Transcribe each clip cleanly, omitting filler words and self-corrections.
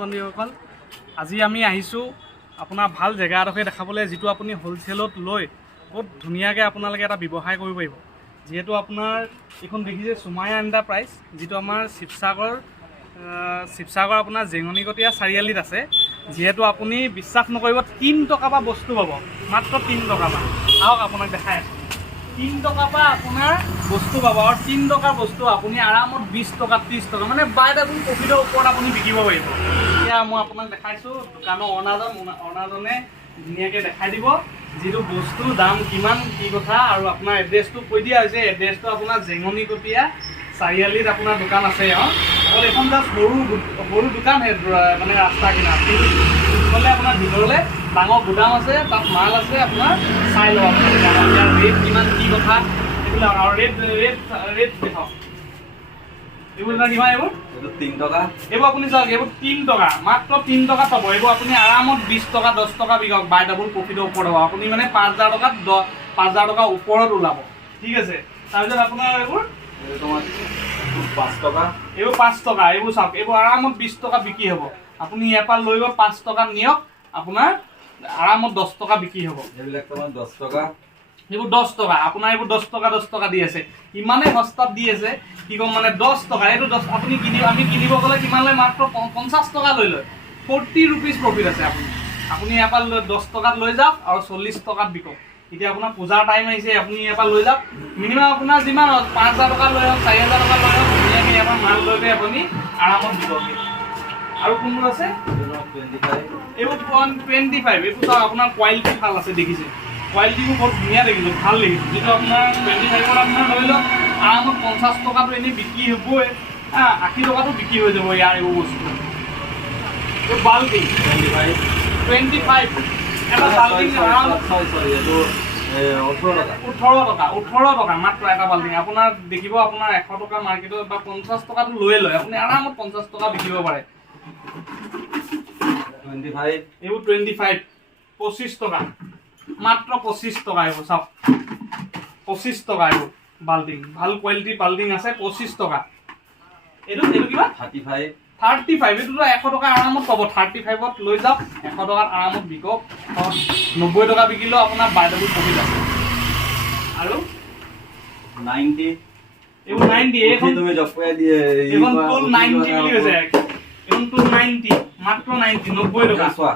বন্ধুসকল আজি আমি আহিছোঁ আপোনাৰ ভাল জেগা এডোখৰ দেখাবলৈ যিটো আপুনি হোলচেলত লৈ বহুত ধুনীয়াকৈ আপোনালোকে এটা ব্যৱসায় কৰিব পাৰিব। যিহেতু আপোনাৰ এইখন দেখিছে সুমায়া এণ্টাৰপ্ৰাইজ, যিটো আমাৰ শিৱসাগৰ আপোনাৰ জেঙনিকটীয়া চাৰিআলিত আছে। যিহেতু আপুনি বিশ্বাস নকৰিব 3 টকা পৰা বস্তু পাব, মাত্ৰ 3 টকা পৰা। আহক আপোনাক দেখাই আছোঁ। 3 টকা পৰা আপোনাৰ বস্তু পাব আৰু 3 টকাৰ বস্তু আপুনি আৰামত 20 টকা 30 টকা মানে বাই ডাবল প্ৰফিটৰ ওপৰত আপুনি বিকিব পাৰিব। এতিয়া মই আপোনাক দেখাইছোঁ, দোকানৰ অনাৰজনে ধুনীয়াকৈ দেখাই দিব যিটো বস্তুৰ দাম কিমান কি কথা, আৰু আপোনাৰ এড্ৰেছটো কৈ দিয়া হৈছে। এড্ৰেছটো আপোনাৰ জেঙনিকটীয়া চাৰিআলিত আপোনাৰ দোকান আছে। অকল এখন জাষ্ট সৰু দোকান মানে ৰাস্তা কিনাৰত, কিন্তু গ'লে আপোনাৰ ভিতৰলৈ ডাঙৰ গুদাম আছে, তাত মাল আছে। আপোনাৰ চাই লওক আপোনাৰ ইয়াৰ ৰেট কিমান কি কথা এইবিলাক। আৰু ৰেট দেখাওক। এইবোৰ কিমান? এইবোৰ 3 টকা। এইবোৰ আপুনি চাওক, এইবোৰ 3 টকা, মাত্ৰ 3 টকা পাব। এইবোৰ আপুনি আৰামত 20 টকা 10 টকা বিকক, বাই ডাবল প্ৰফিটৰ ওপৰত হ'ব। আপুনি মানে 5,000 টকাত 5,000 টকাৰ ওপৰত ওলাব। ঠিক আছে। তাৰপিছত আপোনাৰ এইবোৰ 5 টকা। এইবোৰ 5 টকা। এইবোৰ চাওক, এইবোৰ আৰামত 20 টকা বিক্ৰী হ'ব। আপুনি ইয়াৰ পৰা লৈ গৈ 5 টকাত নিয়ক, আপোনাৰ আৰামত 10 টকা বিক্ৰী হ'ব। এইবিলাক তোমাৰ 10 টকা। এইবোৰ 10 টকা। আপোনাৰ এইবোৰ 10 টকা দি আছে, ইমানেই সস্তাত দি আছে কি ক'ম মানে। 10 টকা এইটো 10 আপুনি আমি কিনিব গ'লে কিমান লয়? মাত্ৰ 50 টকা লৈ লয়। 40 ৰুপিজ প্ৰফিট আছে। আপুনি ইয়াৰ পৰা 10 টকাত লৈ যাওক আৰু 40 টকাত বিকক। এতিয়া আপোনাৰ পূজাৰ টাইম আহিছে, আপুনি ইয়াৰ পৰা লৈ যাওক। মিনিমাম আপোনাৰ যিমান 5,000 টকা লৈ হওক, 4,000 টকা লৈ হওক, ধুনীয়াকৈ ইয়াৰ পৰা মাল লৈ গৈ আপুনি আৰামত বিকগে। আৰু কোনবোৰ আছে? এইবোৰ 25। এইবোৰ চাওক, আপোনাৰ কোৱালিটি ভাল আছে, দেখিছে কোৱালিটিবোৰ বহুত ধুনীয়া দেখিছোঁ, ভাল দেখিছোঁ। যিটো আপোনাৰ 25ত আপোনাৰ ধৰি লওক আৰামত 50 টকাটো এনেই বিক্ৰী হ'বই, 80 টকাটো বিক্ৰী হৈ যাব ইয়াৰ এইবোৰ বস্তু। এই বাল্টিং 25 এটা বাল্টিং আৰামত 18 টকা মাত্ৰ এটা বাল্টিং। আপোনাৰ দেখিব আপোনাৰ 100 টকা মাৰ্কেটত বা 50 টকাটো লৈয়ে লয়, আপুনি আৰামত 50 টকা বিকিব পাৰে। 25 এইবোৰ 25 25 টকা, মাত্ৰ 25 টকা। এইবোৰ চাওক 25 টকা। এইবোৰ বাল্টিং ভাল কোৱালিটিৰ বাল্টিং আছে, 25 টকা। এইটো কিবা 35। এইটোতো 100 টকা আৰামত পাব। 35ত লৈ যাওক, 100 টকাত আৰামত বিকক। 90 টকা বিকিলেও আপোনাৰ বাই ডাবল প্ৰফিট আছে। আৰু 90 এইবোৰ 90। এইখন তুমি জপয়াই দিয়ে, এইখন ফুল 90 বুলি কৈছে। এইখন ফুল 90, মাত্ৰ 90 টকা। চোৱা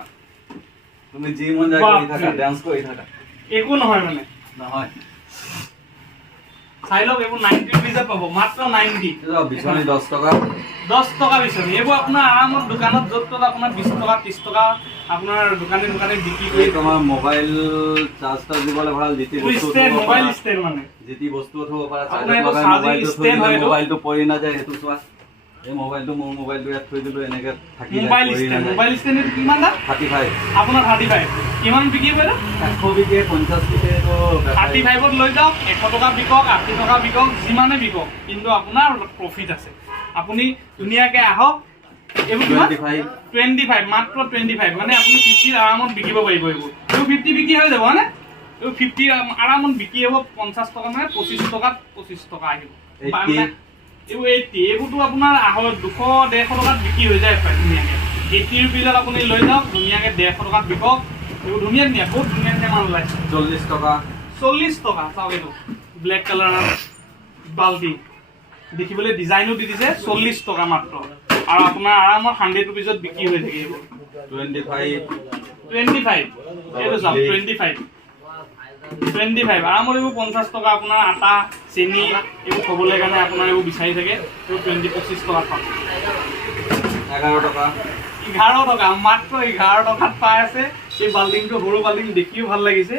তুমি যি মন যায় কৰি থাকা, ডান্স কৰি থাকা, একো নহয় মানে নহয়। চাই লওক, এইবোৰ 90 ৰুপিজত পাব, মাত্ৰ 90। বিচনী 10 টকা। 10 টকা বিচনী। এইবোৰ আপোনাৰ আৰামত দোকানত য'ত ত'ত আপোনাৰ 20 টকা 30 টকা আপোনাৰ দোকানে বিক্ৰী কৰি। তোমাৰ মোবাইল চাৰ্জ দিবলৈ ভাল, যিটি বস্তু মোবাইল ষ্টেণ্ড মানে যিটি বস্তু থব পাৰা। মোবাইলটো পৰি নাযায়, সেইটো চোৱা। এই মোবাইলটো মোৰ মোবাইলটো ইয়াত থৈ দিলো, এনেকে থাকি মোবাইল ষ্টেণ্ড কিমান দাম? 35। আপোনাৰ 35 কিমান বিক্ৰী কৰিলে? 100 বিকে, 50 বিকে। 35ত লৈ যাওক, 100 টকা বিকক, 80 টকা বিকক, যিমানে বিকক, কিন্তু আপোনাৰ প্ৰফিট আছে। আপুনি ধুনীয়াকৈ আহক। এইবোৰ 25, মাত্ৰ 25। মানে আপুনি 50 আৰামত বিকিব পাৰিব। এইবোৰ 50 বিক্ৰী হৈ যাব হয়নে? এইবোৰ 50 আৰামত বিক্ৰী হ'ব। 50 টকা মানে 25 টকাত 25 টকা আহিব। এইবোৰ 80। এইবোৰতো আপোনাৰ 200-150 টকাত বিক্ৰী হৈ যায় ধুনীয়াকৈ। 80 ৰুপিজত আপুনি লৈ যাওক, ধুনীয়াকৈ 150 টকাত বিকক। এইবোৰ ধুনীয়া বহুত ধুনীয়া মাল ওলাইছে। 40 টকা। 40 টকা। চাওক, এইটো ব্লেক কালাৰ বাল্টি, দেখিবলৈ ডিজাইনো দি দিছে। 40 টকা মাত্ৰ। আৰু আপোনাৰ আৰামত 100 ৰুপিজত বিক্ৰী হৈ থাকে। এইবোৰ 25। এইটো চাওক 25 আৰামত। এইবোৰ 50 টকা। আপোনাৰ আটা চেনি এইবোৰ থ'বলৈ কাৰণে আপোনাৰ এইবোৰ বিচাৰি থাকে। এইবোৰ 25 টকাত পাব। 11 টকা। 11 টকা, মাত্ৰ 11 টকাত পাই আছে। এই বাল্টিংটো সৰু বাল্টিং, দেখিও ভাল লাগিছে।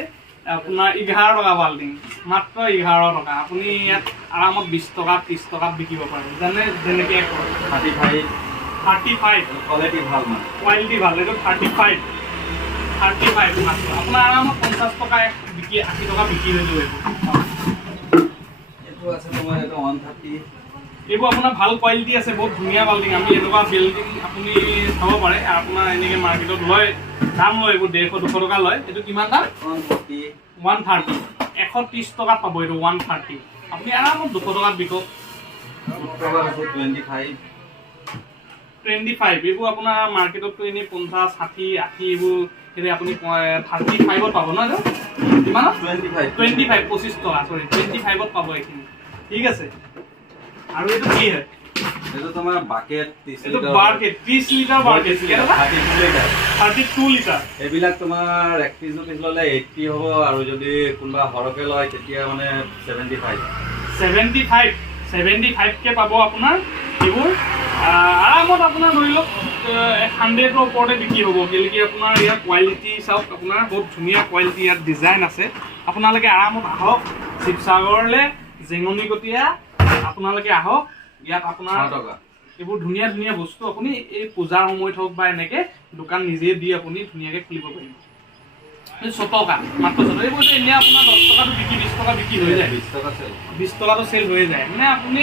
আপোনাৰ 11 টকা বাল্টিং, মাত্ৰ 11 টকা। আপুনি ইয়াত আৰামত 20 টকা 30 টকাত বিকিব পাৰে, যেনেকৈ 35 কোৱালিটি ভাল মানে, কোৱালিটি ভাল। এইটো 35 মাত্ৰ। আপোনাৰ আৰামত 50 টকা বিক্ৰী, 80 টকা বিক্ৰী হৈ যাব। এইটো আছে তোমাৰ, এইটো 130। এইবোৰ আপোনাৰ ভাল কোৱালিটি আছে, বহুত ধুনীয়া বাল্টিং। আমি এনেকুৱা বিল্ডিং আপুনি চাব পাৰে। আপোনাৰ এনেকৈ মাৰ্কেটত লয়, দাম লয় এইবোৰ 150-200 টকা লয়। এইটো কিমান দাম? 130। 130 টকাত পাব। এইটো 130। আপুনি আৰামত 200 টকাত বিকক। 25 এইবোৰ আপোনাৰ মাৰ্কেটতটো এনে 50 60 80 এইবোৰ এনে আপুনি 35ত পাব ন এইটো কিমান 25 25 টকা সৰি 25ত পাব এইখিনি ঠিক আছে আৰু এইটো কি হয় এইটো তোমাৰ বাকেট 30 এইটো লিটাৰ বাকেট 30 লিটাৰ বাকেট কেনেকুৱা 32 লিটাৰ এইবিলাক তোমাৰ 1 পিছ ল'লে 80 হ'ব আৰু যদি কোনোবা হৰকে লয় তেতিয়া মানে 75 কে পাব আপোনাৰ এইবোৰ আৰামত আপোনাৰ ধৰি লওক 100ৰ ওপৰতে বিক্ৰী হ'ব কেলেকি আপোনাৰ ইয়াত কোৱালিটি চাওক আপোনাৰ বহুত ধুনীয়া কোৱালিটি ইয়াত ডিজাইন আছে আপোনালোকে আৰামত আহক শিৱসাগৰলৈ জেঙনিকটীয়া আপোনালোকে আহক ইয়াত আপোনাৰ এইবোৰ ধুনীয়া ধুনীয়া বস্তু আপুনি এই পূজাৰ সময়ত হওক বা এনেকে দোকান নিজে দি আপুনি ধুনীয়াকৈ খুলিব পাৰিব 100 টকা মাত্ৰ 100 এইবোৰতো এনে আপোনাৰ 10 টকাটো বিক্ৰী 20 টকা বিক্ৰী হৈ যায় 20 টকাটো চেল হৈ যায় মানে আপুনি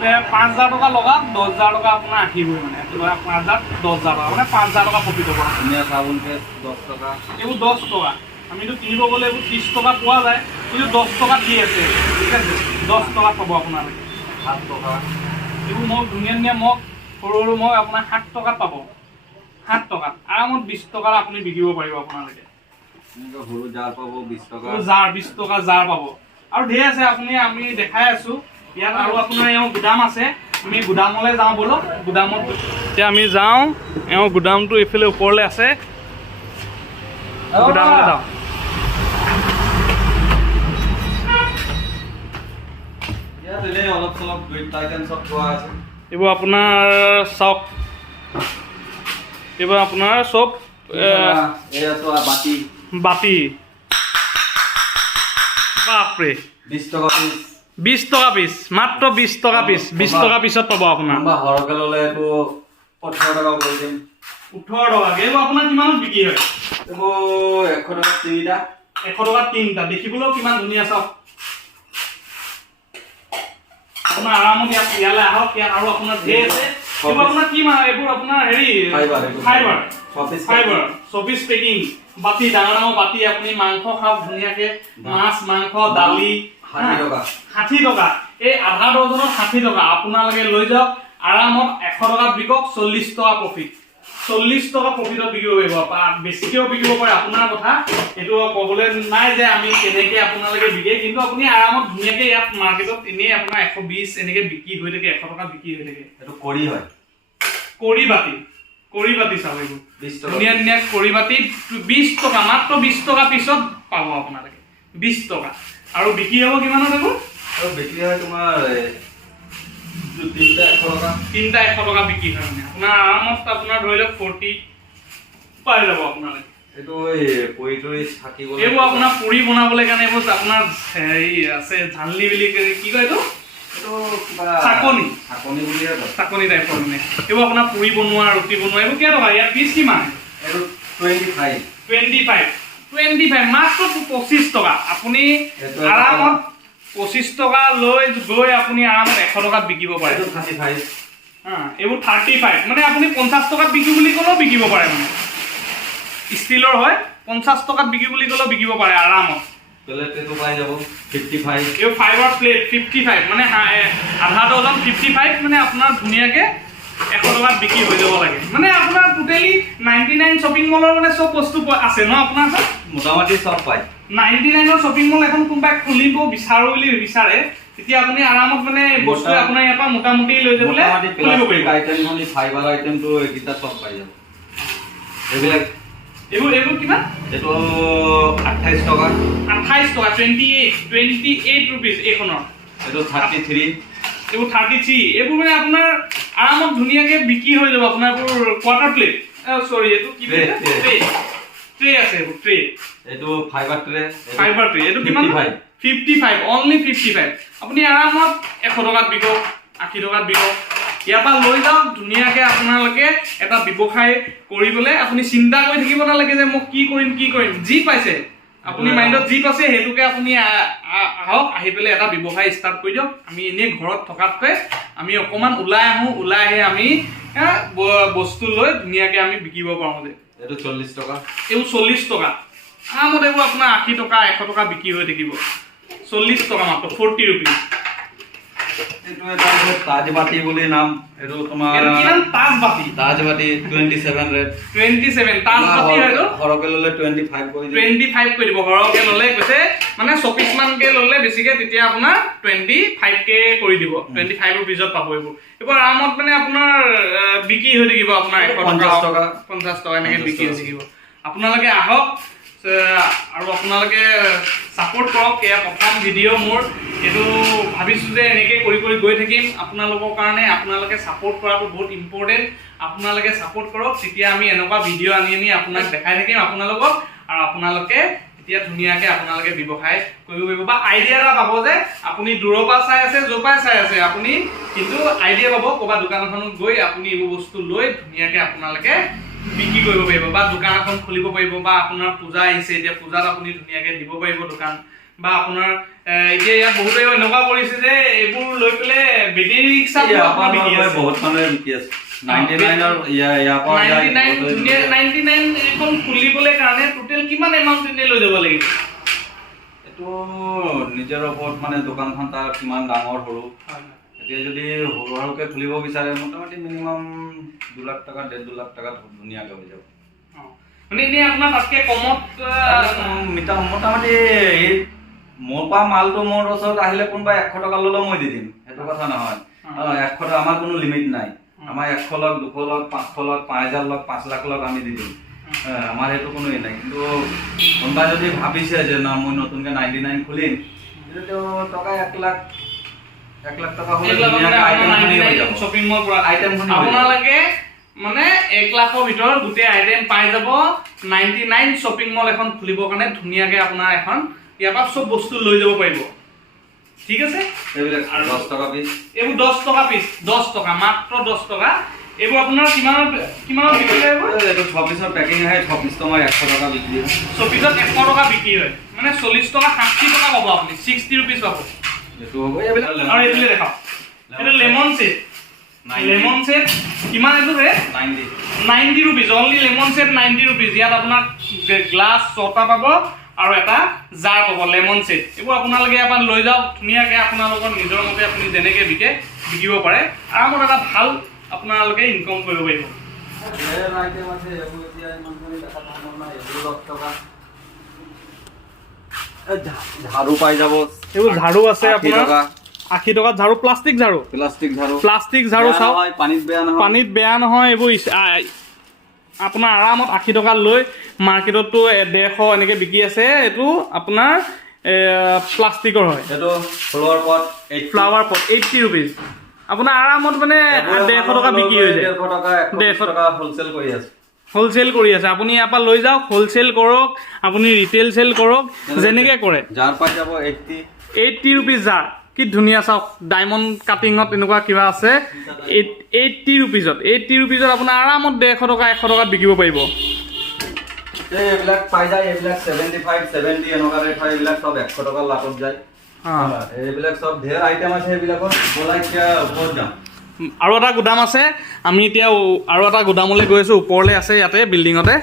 5000 টকা লগাওক 10000 টকা আপোনাৰ আহিবই মানে 5000 10000 টকা মানে 5000 টকা প্ৰফিট হ'ব ধুনীয়া চাবোন পেষ্ট 10 টকা এইবোৰ 10 টকা আমিতো কিনিব গ'লে এইবোৰ 30 টকা পোৱা যায় কিন্তু 10 টকা দি আছে ঠিক আছে 10 টকা পাব আপোনালোকে 7 টকা এইবোৰ মগ ধুনীয়া ধুনীয়া মগ সৰু সৰু মগ আপোনাৰ 7 টকাত পাব 7 টকাত আৰামত 20 টকাত আপুনি বিকিব পাৰিব আপোনালোকে সৰু জাৰ পাব 20 টাকা জাৰ 20 টাকা জাৰ পাব আৰু ঢেৰ আছে আপুনি আমি দেখাই আছো ইয়াত আৰু আপোনাৰ এও গুদাম আছে আমি গুদামলৈ যাওঁ বলো গুদামত এতিয়া আমি যাওঁ এও গুদামটো ইফালে ওপৰলৈ আছে গুদামলৈ যাওঁ ইয়াত এনে অলপ চলপ দুইটা আইটেম সব পোৱা আছে এইবোৰ আপোনাৰ চাওক এইবোৰ আপোনাৰ সব এয়া তো বাটি বাটি বাপৰে 20 টাকা পিস 20 টকা পিস মাত্ৰ 20 টকা পিস 20 টকা পিছত পাব আপোনাৰ বা হৰকে ললে তো 18 টাকা কৰি দিম 18 টকা এইবোৰ আপোনাৰ কিমানত বিক্ৰী হয় এমো 100 টাকা তিনিটা 100 টকা তিনিটা দেখিবলৈও কিমান ধুনীয়া চাওক আপোনাৰ আৰামত ইয়ালৈ আহক ইয়াত আৰু আপোনাৰ ঢেৰ আছে এইবোৰ আপোনাৰ কি মাৰ এইবোৰ আপোনাৰ হেৰি ফাইবাৰ 24 পেকিং বাটি ডাঙৰ ডাঙৰ বাটি আপুনি মাংস খাওক ধুনীয়াকে মাছ মাংস দালি 60 টকা এই আধা ডজনত 60 টকা আপোনালোকে লৈ যাওক আৰামত 100 টকাত বিকক 40 টকা প্ৰফিট 40 টকা প্ৰফিটত বিকিব পাৰিব বেছিকেও বিকিব পাৰে আপোনাৰ কথা এটো ক'বলৈ নাই যে আমি কেনেকে আপোনালোকে বিকে কিন্তু আপুনি আৰামত ধুনীয়াকে ইয়াত মাৰ্কেটত এনে আপোনাৰ 120 এনেকে বিক্ৰী হৈ থাকে 100 টকা বিক্ৰী হৈ থাকে এটো কৰি হয় কৰি বাতি চাব এইবোৰ ধুনীয়া ধুনীয়া কৰি বাতি 20 টকা মাত্ৰ 20 টকা পিছত পাব আপোনালোকে 20 টকা আৰু বিক্ৰী হ'ব কিমানত এইবোৰ আৰু বিক্ৰী হয় তোমাৰ তিনটা 100 টকা বিক্ৰী হয় মানে আপোনাৰ আৰামত আপোনাৰ ধৰি লওক 40 পাই যাব আপোনালোকে এটো এই পইটৰি থাকিবলৈ এইবোৰ আপোনাৰ পুৰি বনাবলৈ কাৰণে এইবোৰ আপোনাৰ হেৰি আছে ঝালনি বুলি কি কয় এইটো চাকনি বুলি চাকনি টাইপৰ মানে এইবোৰ আপোনাৰ পুৰি বনোৱা ৰুটি বনোৱা এইবোৰ কেই টকা ইয়াত পিছ কিমান এইটো 25 মাত্ৰ 25 টকা আপুনি আৰামত 25 টকা লৈ গৈ আপুনি আৰামত 100 টকাত বিকিব পাৰে এইটো 35 এইবোৰ 35 মানে আপুনি 50 টকাত বিকিব বুলি ক'লেও বিকিব পাৰে মানে ষ্টিলৰ হয় 50 টকাত বিকিব বুলি ক'লেও বিকিব পাৰে আৰামত প্লেটটো পাই যাব 55 এই ফাইবাৰ প্লেট 55 মানে আধা ডজন 55 মানে আপোনাৰ ধুনীয়াকে 100 টকাত বিক্ৰী হৈ যাব লাগে মানে আপোনাৰ টোটালি 99 শ্বপিং মলৰ মানে সব বস্তু আছে ন আপোনাৰ মোটামুটি সব পায় 99 ৰ শ্বপিং মল এখন কোনবা খুলিব বিচাৰো বুলি বিচাৰে তেতিয়া আপুনি আৰামত মানে বস্তু আপোনাৰ ইয়াৰ পৰা মোটামুটি লৈ যাবলে খুলিব পাৰিব আইটেম মানে ফাইবাৰ আইটেম তো একিটা সব পাই যাব এইবোৰ কিমান এটো 28 টকা 28 rupees এখনৰ এটো 33 এইবোৰ 33 এইবোৰ মানে আপোনাৰ আৰামত ধুনীয়াকে বিক্ৰী হৈ যাব আপোনাৰ কোৱাৰ্টাৰ প্লেট সৰি এইটো কি ট্ৰে আছে এইবোৰ ট্ৰে এইটো ফাইবাৰ ট্ৰে এইটো কিমান 55 only 55 আপুনি আৰামত 100 টকাত বিকক 80 টকাত বিকক ইয়াৰ পৰা লৈ যাওক ধুনীয়াকে আপোনালোকে এটা ব্যৱসায় কৰিবলৈ আপুনি চিন্তা কৰি থাকিব নালাগে যে মই কি কৰিম যি পাইছে আপুনি মাইন্ডত যি পাইছে হেতুকে আপুনি আহক আহি পেলে এটা ব্যৱসায় ষ্টাৰ্ট কৰি দিয়ক আমি এনে ঘৰত থকাতকৈ আমি অকমান ওলাই আহি আমি বস্তু লৈ ধুনীয়াকে আমি বিকিব পাৰোঁ যে এইটো 40 টকা এইবোৰ 40 টকা আৰামত এইবোৰ আপোনাৰ 80 টকা 100 টকা বিক্ৰী হৈ থাকিব 40 টকা মাত্ৰ 40 rupees এইটো এটা আছে তাজবাতি বুলি নাম, এইটো তোমাৰ এৰ কি নাম? তাজবাতি। তাজবাতি 27 ৰেট 27 তাজবাতি হয়তো হৰকে ললে 25 কৰি দিব। 25 কৰি দিব হৰকে ললে কৈছে মানে 24 মানকে ললে বেছিকে তেতিয়া আপোনাৰ 25 কে কৰি দিব। 25 ৰুপিজত পাব এইবোৰ। এইবোৰ আৰামত মানে আপোনাৰ বিক্ৰী হৈ থাকিব আপোনাৰ 50 টকা 50 টকা এনেকে বিক্ৰী হৈ থাকিব। আপোনালোকে আহক আৰু আপোনালোকে সাপোৰ্ট কৰক। এয়া প্ৰথম ভিডিঅ' মোৰ, এইটো ভাবিছোঁ যে এনেকৈ কৰি গৈ থাকিম আপোনালোকৰ কাৰণে। আপোনালোকে ছাপোৰ্ট কৰাটো বহুত ইম্পৰ্টেণ্ট। আপোনালোকে ছাপোৰ্ট কৰক, তেতিয়া আমি এনেকুৱা ভিডিঅ' আনি আপোনাক দেখাই থাকিম আপোনালোকক, আৰু আপোনালোকে এতিয়া ধুনীয়াকৈ আপোনালোকে ব্যৱসায় কৰিব পাৰিব বা আইডিয়া এটা পাব যে আপুনি দূৰৰ পৰা চাই আছে, য'ৰ পৰাই চাই আছে আপুনি, কিন্তু আইডিয়া পাব ক'ৰবাত দোকান এখনত গৈ আপুনি এইবোৰ বস্তু লৈ ধুনীয়াকৈ আপোনালোকে বিক্ৰী কৰিব পাৰিব বা দোকান এখন খুলিব পাৰিব। বা আপোনাৰ পূজা আহিছে, এতিয়া পূজাত আপুনি ধুনীয়াকৈ দিব পাৰিব দোকান। বা আপোনাৰ এতিয়া ইয়াত বহুতে এনেকুৱা কৰিছে যে এইবোৰ লৈ পেলাই বেটেৰী ৰিক্সা বহুত মানুহে বিকি আছে। 99 আৰু ইয়াৰ পৰা 99 এখন খুলিবলৈ কাৰণে টোটেল কিমান এমাউণ্ট এনে লৈ যাব লাগিব? এইটো নিজৰ ওপৰত মানে দোকানখন তাৰ কিমান ডাঙৰ সৰু। এতিয়া যদি সৰুকে খুলিব বিচাৰে মোটামুটি মিনিমাম 2 লাখ টকা 1.5 লাখ টকা ধুনীয়াকৈ হৈ যাব। মানে এনেই আপোনাৰ তাতকৈ কমত মোটামুটি মোৰ পৰা মালটো মোৰ ওচৰত আহিলে কোনোবা 100 টকা ল'লেও মই দি দিম, সেইটো কথা নহয়। 100 টকা আমাৰ কোনো লিমিট নাই। আমাৰ 100 লাখ 200 লাখ 500 লাখ 5000 লাখ 5 লাখ লাখ আমি দি দিম। আমাৰ সেইটো কোনো নাই। কিন্তু কোনোবাই যদি ভাবিছে যে না মই নতুনকৈ 99 খুলিম, তেতিয়াতো টকা 1 লাখ টকা হ'লে শ্বপিং মল পৰা আপোনালোকে মানে 1 লাখৰ ভিতৰত গোটেই আইটেম পাই যাব। 99 শ্বপিং মল এখন খুলিবৰ কাৰণে ধুনীয়াকৈ আপোনাৰ এখন ইয়াৰ পৰা চব বস্তু লৈ যাব পাৰিব। ঠিক আছে, এইবিলাক 10 টকা পিস, এইবোৰ 10 টকা পিস, 10 টকা মাত্ৰ 10 টকা। এইবোৰ আপোনাৰ কিমানত বিক্ৰী হয়? এইটো 26ৰ পেকিং আহে, 26 টকা 100 টকা বিক্ৰী হয়। 26ত 100 টকা বিক্ৰী হয়, মানে 40 টকা 60 টকা পাব আপুনি, 60 ৰুপিজ পাব। এইটো হ'ব এইবিলাক। আৰু এইটো দেখাওক, এইটো লেমন সেট। লেমন সেট কিমান? এইটো ৰে 90 rupees, only lemon set 90 rupees. ইয়াত আপোনাক গ্লাছ 6টা পাব আৰু এটা জাৰ পাব, লেমন সেট। এইবোৰ আপোনালোকে ইয়াৰ পৰা লৈ যাওক ধুনীয়াকৈ, আপোনালোকৰ নিজৰ মতে আপুনি যেনেকৈ বিকিব পাৰে, আৰামত এটা ভাল আপোনালোকে ইনকম কৰিব পাৰিব। ঝাড়ু পাই যাব, এইবোৰ ঝাড়ু আছে আপোনাৰ 80 টকাত ঝাড়ু, প্লাষ্টিক ঝাড়ু চাওক, পানীত বেয়া নহয়। এইবোৰ আপোনাৰ আৰামত 80 টকা লৈ মাৰ্কেটতো 150 এনেকৈ বিকি আছে। এইটো আপোনাৰ প্লাষ্টিকৰ হয়। এইটো ফ্লাৱাৰ পট 80 ৰুপিজ। আপোনাৰ আৰামত মানে 150 টকা বিক্ৰী হৈ যায়। 150 টকা হোলচেল কৰি আছে। হোলচেল কৰি আছে, আপুনি ইয়াৰ পৰা লৈ যাওক, হোলচেল কৰক, আপুনি ৰিটেল চেল কৰক, যেনেকৈ কৰে। জাৰ পাই যাব 80 ৰুপিজ জাৰ। কি ধুনীয়া চাওক, ডায়মণ্ড কাটিঙত এনেকুৱা কিবা আছে। 80 ৰুপিজত আপোনাৰ আৰামত 150 টকা 100 টকাত বিকিব পাৰিব। এইবিলাক পাই যায়, এইবিলাক 75 70 এনেকুৱা ৰেট হয়। এইবিলাক চব 100 টকা লাভত যায়। এইবিলাক চব ধেৰ আইটেম আছে। এইবিলাকত বলাই এতিয়া ওপৰত যাম। আৰু এটা গুদাম আছে, আমি এতিয়া আৰু এটা গুদামলৈ গৈ আছোঁ, ওপৰলৈ আছে ইয়াতে বিল্ডিঙতে।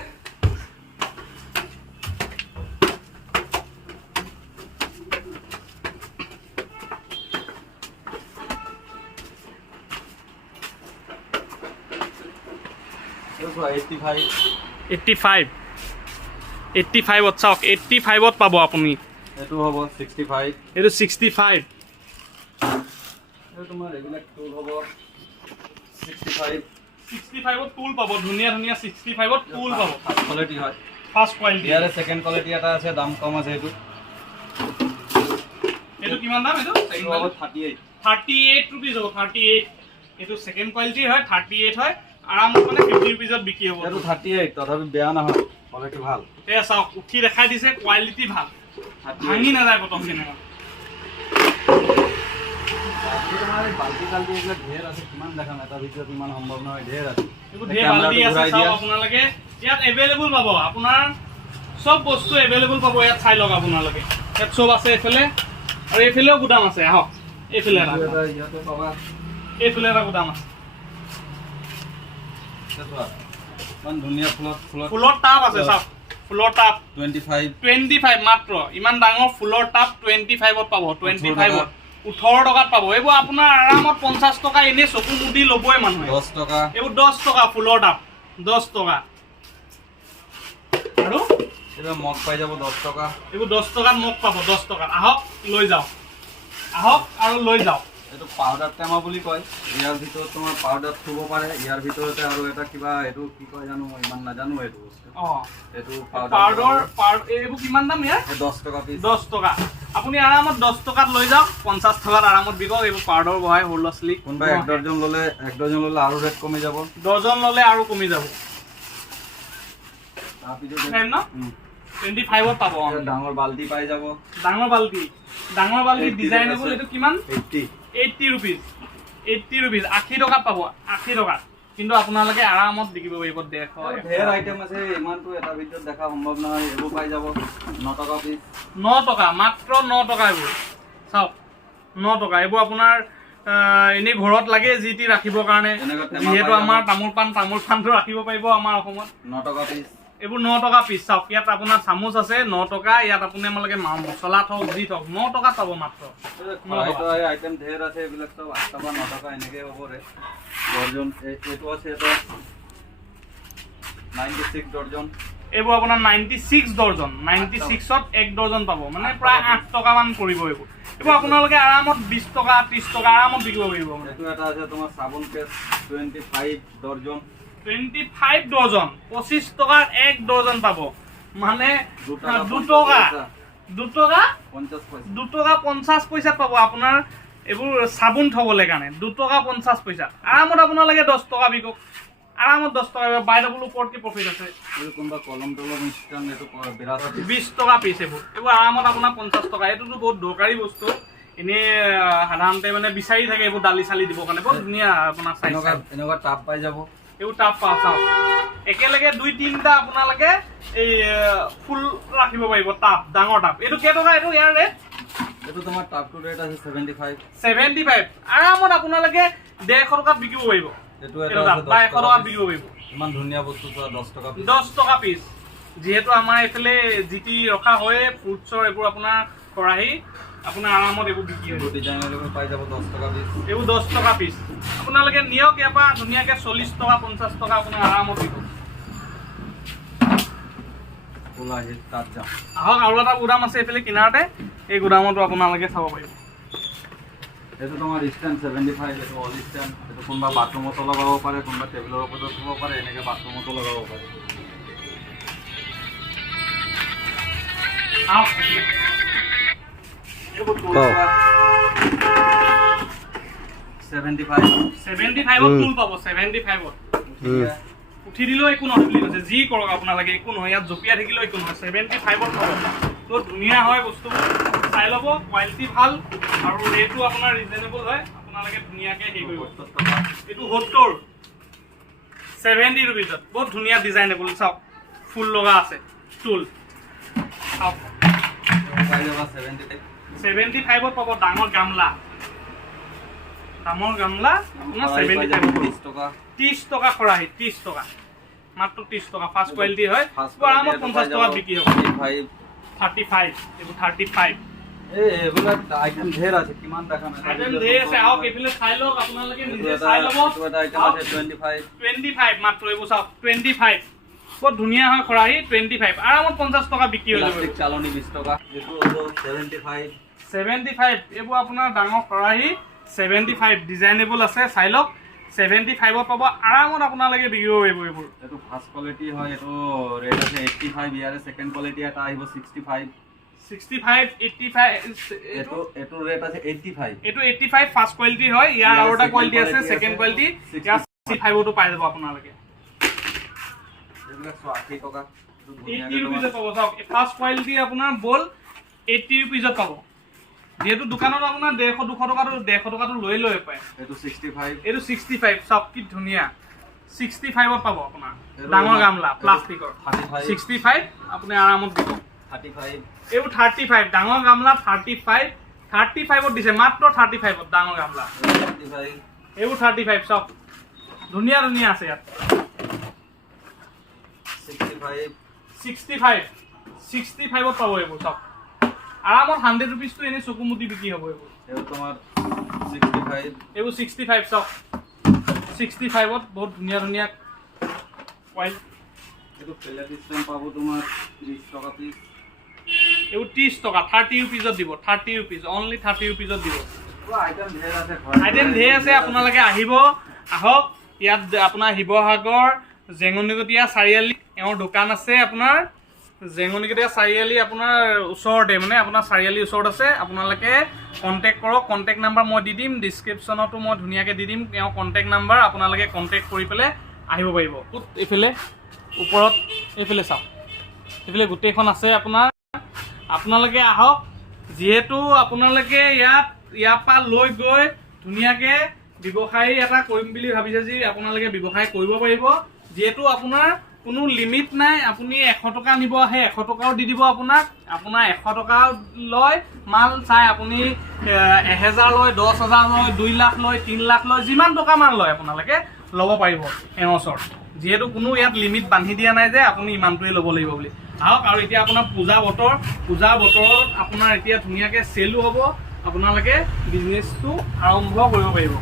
এইট্টি ফাইভত চাওক, 85ত পাব আপুনি। এইটো হ'ব 65। এইটো 65। তোমাৰ এইবিলাক টুল হ'ব 65। 65ত টুল পাব, ধুনীয়া 65ত টুল পাব। ফাৰ্ষ্ট কোৱালিটি হয়, ফাৰ্ষ্ট কোৱালিটি। ইয়াৰে ছেকেণ্ড কোৱালিটি এটা আছে, দাম কম আছে। এইটো কিমান দাম? এইটো 38 ৰুপিজ হ'ব। 38 এইটো ছেকেণ্ড কোৱালিটি হয়, 38 হয়। আৰামত মানে 50 ৰুপিজত বিক্ৰী হ'ব। এইটো 38, তথাপি বেয়া নহয়, কোৱালিটি ভাল। এয়া চাওক, উঠি দেখাই দিছে, কোৱালিটি ভাল, ভাঙি নাযায় পটক কেনেকুৱা। বাল্টি চাল্টি এইবিলাক ঢেৰ আছে, কিমান দেখাম এটা ভিডিঅ'ত, ইমান সম্ভৱ নহয়, ঢেৰ আছে। এইবোৰ ঢেৰ বাল্টি আছে, চাওক আপোনালোকে ইয়াত এভেইলেবল পাব। আপোনাৰ চব বস্তু এভেইলেবল পাব ইয়াত, চাই লওক আপোনালোকে। ইয়াত চব আছে এইফালে, আৰু এইফালেও গুদাম আছে। আহক, এইফালে এটা গুদাম আছে। ইমান ধুনীয়া ফুলৰ টাব আছে, চাওক ফুলৰ টাব 25 মাত্ৰ। ইমান ডাঙৰ ফুলৰ টাব 25ত পাব। 25ত 18 টকাত পাব। এইবোৰ আপোনাৰ আৰামত 50 টকা এনেই চকু মুদি ল'বই মানুহে। 10 টকা। এইবোৰ 10 টকা ফুলৰ দাম 10 টকা। আৰু এইবোৰ মগ পাই যাব 10 টকা। এইবোৰ 10 টকাত মগ পাব 10 টকাত। আহক লৈ যাওক, আহক আৰু লৈ যাওক। এইটো পাউডাৰ টেমা বুলি কয়। ইয়াৰ ভিতৰত তোমাৰ পাউডাৰ থব পাৰে। ইয়াৰ ভিতৰতে আৰু এটা কিবা এইটো কি কয় জানো মই ইমান নাজানো এইটো বস্তু। এইটো পাউডাৰ এইবোৰ কিমান দাম ইয়াৰ? 10 টকা পিস। 10 টকা। আপুনি আৰামত 10 টকাত লৈ যাওক, 50 টকাত আৰামত বিকক। এইবোৰ পাউডাৰ বহাই সৰু ল'ৰা ছোৱালী। কোনোবা 1 ডজন ল'লে আৰু ৰেট কমি যাব। ডজন ল'লে আৰু কমি যাব। তাৰপিছত 25ত পাব। ডাঙৰ বাল্টি পাই যাব। ডাঙৰ বাল্টি ডিজাইনেবল। এইটো কিমান? 80 ৰুপিজ। 80 ৰুপিজ 80 টকাত পাব। 80 টকাত। কিন্তু আপোনালোকে আৰামত বিকিব পাৰিব 150। ঢেৰ আইটেম আছে, ইমানটো এটা ভিডিঅ'ত দেখা সম্ভৱ নহয়। এইবোৰ পাই যাব 9 টকা পিস। 9 টকা, মাত্ৰ 9 টকা এইবোৰ। চাওক 9 টকা। এইবোৰ আপোনাৰ এনেই ঘৰত লাগে যি টি ৰাখিবৰ কাৰণে। যিহেতু আমাৰ তামোল পাণটো ৰাখিব পাৰিব আমাৰ অসমত। 9 টকা পিস। এইবোৰ 9 টকা পিস। চাওক ইয়াত আপোনাৰ চামুচ আছে 9 টকা। ইয়াত আপুনি আমালোকে মছলা থওক যি থওক 9 টকাত পাব মাত্ৰ। আইটেম ঢেৰ আছে, এইবিলাক চব 8 টকা 9 টকা এনেকৈ হ'ব ৰে। ডৰ্জন এইটো আছে এটা 96 ডৰ্জন। এইবোৰ আপোনাৰ 96 ডৰ্জন। 96ত 1 ডৰ্জন পাব, মানে প্ৰায় 8 টকা মান পৰিব। এইবোৰ আপোনালোকে আৰামত 20 টকা 30 টকা আৰামত বিকিব পাৰিব। এইটো এটা আছে তোমাৰ চাবোন পেষ্ট 25 ডৰ্জন। 25 ডৰ্জন 25 টকাৰ 1 ডৰ্জন পাব, মানে 2 টকা 50 পইচাত পাব আপোনাৰ এইবোৰ চাবোন থবলৈ কাৰণে। 2 টকা 50 পইচা আৰামত আপোনালোকে 10 টকা বিকক। আৰামত 10 টকা বাইডাবল ওপৰত কি প্ৰফিট আছে। কোনোবা কলম মিষ্টান এইটো 20 টকা পিছ। এইবোৰ আৰামত আপোনাৰ 50 টকা। এইটোতো বহুত দৰকাৰী বস্তু। এনেই সাধাৰণতে মানে বিচাৰি থাকে এইবোৰ দালি চালি দিবৰ কাৰণে। বহুত ধুনীয়া আপোনাৰ চাইজ। এনেকুৱা টাব পাই যাব। এইবোৰ টাব পাওঁ চাওক একেলগে 2-3টা আপোনালোকে এই ফুল ৰাখিব পাৰিব। টাব ডাঙৰ টাব। এইটো কেইটকা? এইটো ইয়াৰ ৰেট এইটো তোমাৰ টাবটো ৰেট আছে 75 আৰামত আপোনালোকে 150 টকাত বিকিব পাৰিব। এইটো এটা 100 টকাত বিকিব পাৰিব। ইমান ধুনীয়া বস্তু 10 টকা পিস। 10 টকা পিস। যিহেতু আমাৰ এইফালে জিটি ৰখা হয় ফ্ৰুটছৰ এইবোৰ আপোনাৰ খৰাহি আপোনাৰ আৰামত এইবোৰ বিক্ৰী হয়। ডিজাইনৰ পাই যাব 10 টকা পিস। এইবোৰ 10 টকা পিস। আপোনালোকে নিয়ক ইয়াৰ পৰা ধুনীয়াকে 40 টকা 50 টকা আপোনাৰ আৰামত বিকক। আহক আৰু এটা গুদাম আছে এইফালে কিনাৰতে। এই গুদামতো আপোনালোকে চাব পাৰিব। এইটো তোমাৰ ষ্টেণ্ড 75। এইটো অল ষ্টেণ্ড। এইটো কোনোবা বাথৰুমতো লগাব পাৰে, কোনোবা টেবুলৰ ওপৰত থ'ব পাৰে, এনেকৈ বাথৰুমতো লগাব পাৰে। আহক 75ত টুল পাব। 75ত উঠি দিলেও একো নহয় বুলি কৈছে। যি কৰক আপোনালোকে একো নহয়, ইয়াত জঁপিয়াই থাকিলেও একো নহয়। 75ত পাব। তো ধুনীয়া হয় বস্তুবোৰ, চাই ল'ব। কোৱালিটি ভাল আৰু ৰেটো আপোনাৰ ৰিজনেবল হয়। আপোনালোকে ধুনীয়াকৈ হেৰি কৰিব। এইটো 70 ৰুপিজত বহুত ধুনীয়া ডিজাইনেবল। চাওক ফুল লগা আছে টুল। চাওক 75ত পাব। ডাঙৰ গামলা আপোনাৰ 75 টকা। 30 টকা খৰাহি। 30 টকা মাত্ৰ 30 টকা। ফাৰ্ষ্ট কোৱালিটি হয়। আৰামত 50 টকাত বিক্ৰী হ'ব। 35 এইবোৰ 35। এইবিলাক আইটেম ঢেৰ আছে, কিমান দেখা নাই। আইটেম ঢেৰ আছে। আহক এইফালে চাই লওক, আপোনালোকে নিজে চাই ল'ব। 25 মাত্ৰ। এইবোৰ চাওক 25 বহুত ধুনীয়া হয় খৰাহি। 25 আৰামত 50 টকা বিক্ৰী হৈ যাব। চালনি 20 টকা। এইটো 75 এইবোৰ আপোনাৰ ডাঙৰ খৰাহি। 75 ডিজাইনেবল আছে, চাই লওক। 75ত পাব আৰামত আপোনালোকে বিকিব পাৰিব। এইবোৰ এইটো ফাৰ্ষ্ট কোৱালিটি হয়। এইটো ৰেট আছে 85। ইয়াৰে ছেকেণ্ড কোৱালিটি এটা আহিব 65। 65 85 এইটো ৰেট আছে 85। এইটো 85 ফাৰ্ষ্ট কোৱালিটি হয়। ইয়াৰ আৰু এটা কোৱালিটি আছে ছেকেণ্ড কোৱালিটি। ইয়াৰ 65টো পাই যাব আপোনালোকে। এইবিলাক 80 টকা। 80 ৰুপিজত পাব। চাওক ফাৰ্ষ্ট কোৱালিটি আপোনাৰ বল 80 ৰুপিজত পাব। যেহেতু দোকানত আপোনাৰ 150 টকাটো লৈ পায়। এইটো 65। এইটো 65। চাওক কি ধুনীয়া। 65ত পাব আপোনাৰ ডাঙৰ গামলা প্লাষ্টিকৰ। 65 আপুনি আৰামত দিব। 35 এইবোৰ 35 ডাঙৰ গামলা। 35ত দিছে মাত্ৰ। 35ত ডাঙৰ গামলা। এইবোৰ 35। চাওক ধুনীয়া ধুনীয়া আছে ইয়াত। 65 65ত পাব এইবোৰ। চাওক আৰামত 100 ৰুপিছটো এনেই চকু মুদি বিক্ৰী হ'ব এইবোৰ। এইবোৰ তোমাৰ 65 এইবোৰ 65 চাওক 65ত বহুত ধুনীয়া ধুনীয়া কইল। এইটো প্লেট ষ্টেম পাব তোমাৰ 30 টকা পিছ। এইবোৰ 30 টকা 30 ৰুপিজত দিব 30 ৰুপিজ অনলি 30 ৰুপিজত দিব। আইটেম ঢেৰ আছে আইটেম ঢেৰ আছে আপোনালোকে আহিব আহক ইয়াত আপোনাৰ শিৱসাগৰ জেঙনিকটীয়া চাৰিআলি এওঁৰ দোকান আছে আপোনাৰ জেঙনিকটীয়া চাৰিআলি আপোনাৰ ওচৰতে মানে আপোনাৰ চাৰিআলিৰ ওচৰত আছে আপোনালোকে কণ্টেক্ট কৰক কণ্টেক্ট নাম্বাৰ মই দি দিম ডিছক্ৰিপশ্যনতো মই ধুনীয়াকৈ দি দিম এওঁৰ কণ্টেক্ট নাম্বাৰ আপোনালোকে কণ্টেক্ট কৰি পেলাই আহিব পাৰিব। এইফালে ওপৰত এইফালে চাওক এইফালে গোটেইখন আছে আপোনাৰ আপোনালোকে আহক যিহেতু আপোনালোকে ইয়াৰ পৰা লৈ গৈ ধুনীয়াকৈ ব্যৱসায় এটা কৰিম বুলি ভাবিছে যি আপোনালোকে ব্যৱসায় কৰিব পাৰিব যিহেতু আপোনাৰ কোনো লিমিট নাই আপুনি 100 টকা নিব আহে 100 টকাও দি দিব আপোনাৰ 100 টকা লয় মাল চাই আপুনি 1000 লয় 10,000 লয় 2 লাখ লয় 3 লাখ লয় যিমান টকা মান লয় আপোনালোকে ল'ব পাৰিব এওঁৰ ওচৰত যিহেতু কোনো ইয়াত লিমিট বান্ধি দিয়া নাই যে আপুনি ইমানটোৱে ল'ব লাগিব বুলি আহক। আৰু এতিয়া আপোনাৰ পূজা বতৰত আপোনাৰ এতিয়া ধুনীয়াকৈ চেলো হ'ব আপোনালোকে বিজনেছটো আৰম্ভ কৰিব পাৰিব।